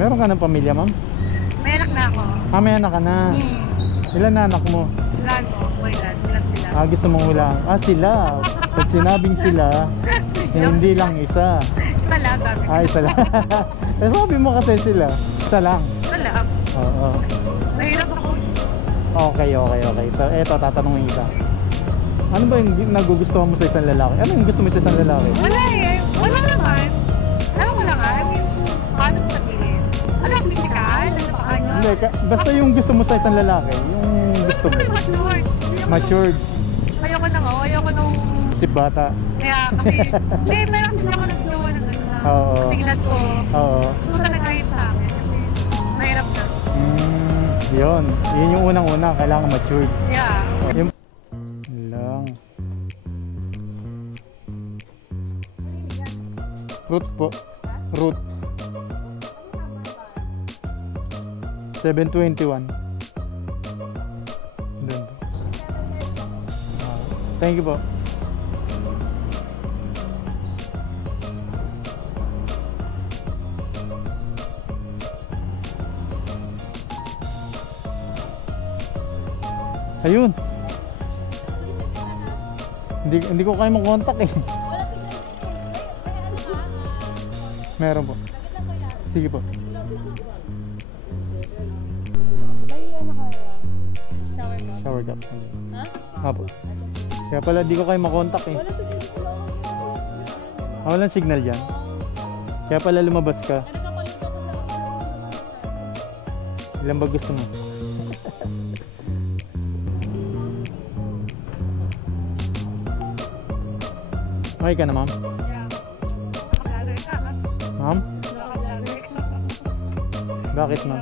Meron ka ng pamilya, ma'am? May anak na ako. Ah, may anak ka na. Ilan na anak mo? Ilan po? Ilan sila? Ah, gusto mong hulaan? Ah, sila. Pag sinabing sila, hindi lang isa. Isa lang sabi. Ah, isa lang. Eh, sabi mo kasi sila. Isa lang. Isa lang. Oo. Mahirap ako. Okay. So, eto, tatanungin kita. Ano ba yung nagugustuhan mo sa isang lalaki? Ano yung gusto mo sa isang lalaki? Wala eh. Wala naman. Alam ko lang paano sabihin? Alam, physical? Ano pa ano? Hindi, basta yung gusto mo sa isang lalaki. Yung gusto mo. Matured. Matured. Ayoko lang ako. Ayoko nung... Si bata. Kaya kasi... Hindi, meron din ako nag-jowa ng Oo. tingnan ko. Oo. Gusto talaga yun sa akin. Kasi mahirap na. Yun yung unang-una. Kailangan matured. Yeah. Yung... lang. Root po. Root. 721. Doon. Thank you po. Ayun. Hindi ko kayo makontak eh. Meron po. Sige po. Shower cap. Ha? Apo. Kaya pala di ko kayo makontak eh. Walang signal dyan. Kaya pala lumabas ka. Ilan ba gusto mo? Okay ka na, ma'am? Ma'am? Bakit, ma'am?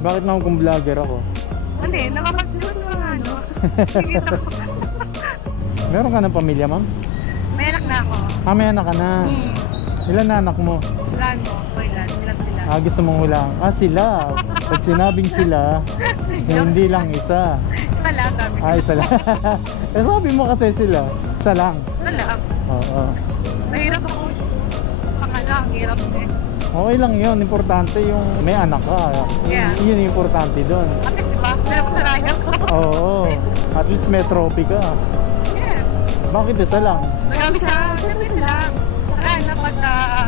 Bakit, ma'am, kung vlogger ako? Hindi, nakapag-load mo nga, ano? Meron ka ng pamilya, ma'am? May anak na ako. Ah, may anak ka na. Ilan na anak mo? Ilan po? Ilan sila? Ah, gusto mong hulaan? Ah, sila. Pag sinabing sila, hindi lang isa. Isa lang sabi. Ah, isa lang. Eh, sabi mo kasi sila. Isa lang. Isa lang. Oo. Mahirap ako. Pakala, ang hirap eh. Okay lang yun. Importante yung may anak ka. Yeah. Yun yung importante doon. At least diba? Meron ko sa raya ko. Oo. At least may trophy ka. Yeah. Bakit isa lang? Marami ka. Siyempre lang. Saan dapat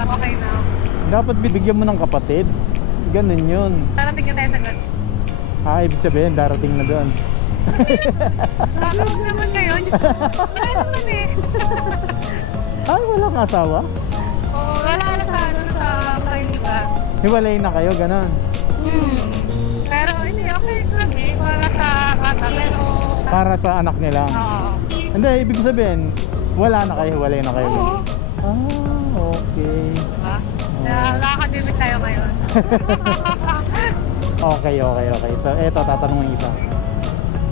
okay na. Dapat bibigyan mo ng kapatid. Ganun yun. Darating ka tayo sa ganun. Ah, ibig sabihin, darating na doon. Huwag naman ngayon. Wala naman eh. Ay, wala kang asawa? Oo, wala na sa ano sa private ba? Hiwalay na kayo, ganun. Pero hindi, okay lang eh. Para sa kata, pero... Para sa anak nila. Oo. Hindi, ibig sabihin, wala na kayo, hiwalay na kayo. Oo. Ah, okay. Diba? Nakakadimit tayo ngayon. Okay. So, eto, tatanungin kita.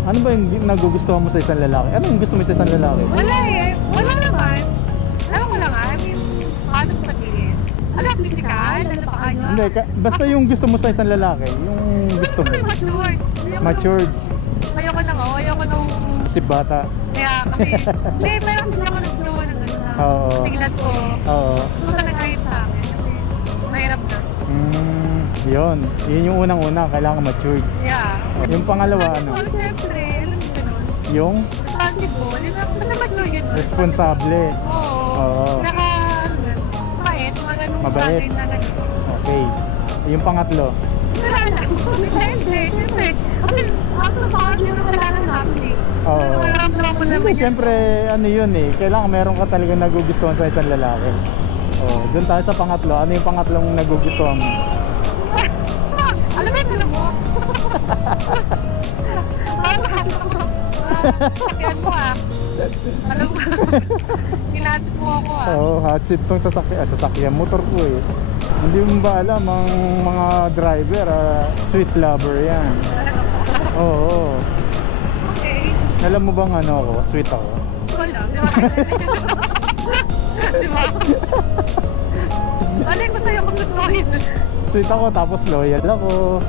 Ano ba yung nagugustuhan mo sa isang lalaki? Ano yung gusto mo sa isang lalaki? Wala eh. Wala naman. Alam ko lang paano sabihin? Alam, physical? Ano pa ano? Hindi, basta yung gusto mo sa isang lalaki, yung gusto mo. Matured. Matured. Ayoko lang ako. Ayoko nung... Si bata. Kaya kasi... Hindi, meron din ako nag-jowa ng Oo. tingnan ko. Oo. Gusto talaga yun sa akin. Kasi mahirap na. Yun yung unang-una, kailangan matured. Yeah. Yung pangalawa, ano? Siyempre, alam mo ganun. Yung Responsible. Basta mature yun. responsable. Oo. Saka, mabait. Mga ganun Mabait. bagay na ganun. Okay. Yung pangatlo. Wala lang. Siyempre. Kasi, ako sa yun wala lang namin eh. Oo. Nakaramdaman mo naman yun. Siyempre, ano yun eh, kailangan meron ka talagang nagugustuhan sa isang lalaki. Oh, doon tayo sa pangatlo. Ano yung pangatlong nagugustuhan mo? Alam mo? Sakyan mo Alam mo? Kinatid mo ako Oo, hot seat tong sasakyan. Motor ko eh. Hindi mo ba alam, ang mga driver, sweet lover yan. Oo. Okay. Alam mo bang ano ako? Sweet ako. Wala, di ba? Di ba? Ano ko sa'yo kung gusto ko yun? Sweet ako, tapos loyal ako.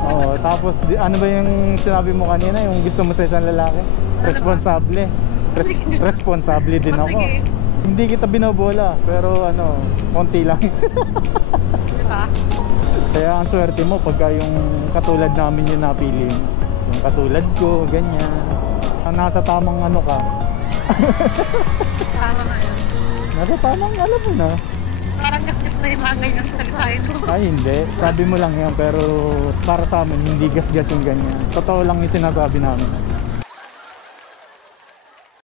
Oo, tapos ano ba yung sinabi mo kanina, yung gusto mo sa isang lalaki? Responsable. Responsable din ako. Hindi kita binobola, pero ano, konti lang. Diba? Kaya ang swerte mo pagka yung katulad namin yung napili mo. Yung katulad ko, ganyan. Nasa tamang ano ka. Tama nga yun. Nasa tamang alam mo na. Parang gasgas na yung mga ganyan salisahin mo. Ay hindi, sabi mo lang yan pero para sa amin hindi gasgas yung ganyan. Totoo lang yung sinasabi namin.